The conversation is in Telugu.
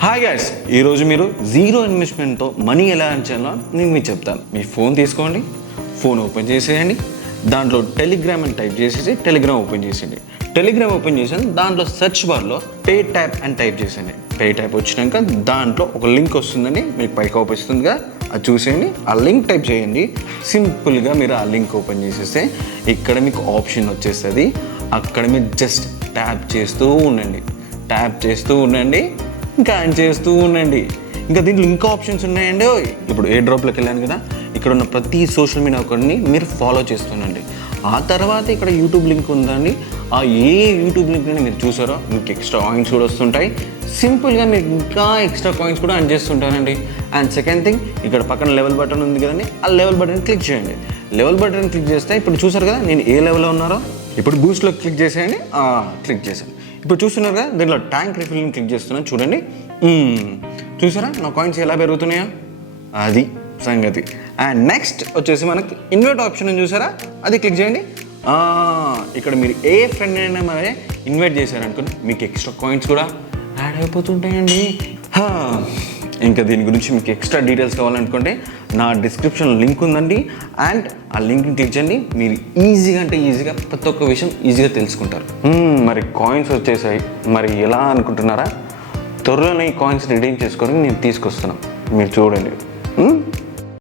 హాయ్ గైస్ ఈరోజు మీరు జీరో ఇన్వెస్ట్మెంట్తో మనీ ఎలా అంచాలో చేయాలో నేను మీకు చెప్తాను. మీ ఫోన్ తీసుకోండి ఫోన్ ఓపెన్ చేసేయండి దాంట్లో టెలిగ్రామ్ అని టైప్ చేసేసి టెలిగ్రామ్ ఓపెన్ చేసేయండి. టెలిగ్రామ్ ఓపెన్ చేసాను దాంట్లో సెర్చ్ బార్లో పే ట్యాప్ అని టైప్ చేసేయండి. పే ట్యాప్ వచ్చినాక దాంట్లో ఒక లింక్ వస్తుందండి మీకు పైకి అవుపిస్తుందిగా అది చూసేయండి. ఆ లింక్ టైప్ చేయండి. సింపుల్గా మీరు ఆ లింక్ ఓపెన్ చేసేస్తే ఇక్కడ మీకు ఆప్షన్ వచ్చేస్తుంది. అక్కడ మీరు జస్ట్ ట్యాప్ చేస్తూ ఉండండి. ట్యాప్ చేస్తూ ఉండండి. ఇంకా ఆయన చేస్తూ ఉండండి. ఇంకా దీంట్లో ఇంకా ఆప్షన్స్ ఉన్నాయండి ఇప్పుడు ఏ డ్రాప్లోకి వెళ్ళాను కదా ఇక్కడ ఉన్న ప్రతి సోషల్ మీడియా ఒకరిని మీరు ఫాలో చేస్తుండండి. ఆ తర్వాత ఇక్కడ యూట్యూబ్ లింక్ ఉందండి. ఆ ఏ యూట్యూబ్ లింక్ని మీరు చూసారో మీకు ఎక్స్ట్రా కాయిన్స్ కూడా వస్తుంటాయి. సింపుల్గా మీరు ఇంకా ఎక్స్ట్రా కాయిన్స్ కూడా అన్ చేస్తుంటారండి అండ్ సెకండ్ థింగ్ ఇక్కడ పక్కన లెవెల్ బటన్ ఉంది కదండి ఆ లెవెల్ బటన్ క్లిక్ చేయండి. లెవెల్ బటన్ క్లిక్ చేస్తే ఇప్పుడు చూసారు కదా నేను ఏ లెవెల్లో ఉన్నారో ఇప్పుడు బూస్ట్లో క్లిక్ చేసేయండి. క్లిక్ చేశాను ఇప్పుడు చూస్తున్నారు కదా దీంట్లో ట్యాంక్ రిఫిల్ని క్లిక్ చేస్తున్నాను చూడండి. చూసారా? నా కాయిన్స్ ఎలా పెరుగుతున్నాయా? అది సంగతి. అండ్ నెక్స్ట్ వచ్చేసి మనకి ఇన్వర్ట్ ఆప్షన్ చూసారా? అది క్లిక్ చేయండి. ఇక్కడ మీరు ఏ ఫ్రెండ్ అయినా మరి ఇన్వైట్ చేశారనుకోండి మీకు ఎక్స్ట్రా కాయిన్స్ కూడా యాడ్ అయిపోతుంటాయండి. హా, ఇంకా దీని గురించి మీకు ఎక్స్ట్రా డీటెయిల్స్ కావాలనుకుంటే నా డిస్క్రిప్షన్ లింక్ ఉందండి. అండ్ ఆ లింక్ని క్లిక్ చేయండి. మీరు ఈజీగా అంటే ఈజీగా ప్రతి ఒక్క విషయం ఈజీగా తెలుసుకుంటారు. Hmm, మరి కాయిన్స్ వచ్చేసాయి. మరి ఎలా అనుకుంటున్నారా? త్వరలోనే ఈ కాయిన్స్ రిడీమ్ చేసుకొని నేను తీసుకొస్తున్నాను మీరు చూడండి. Hmm?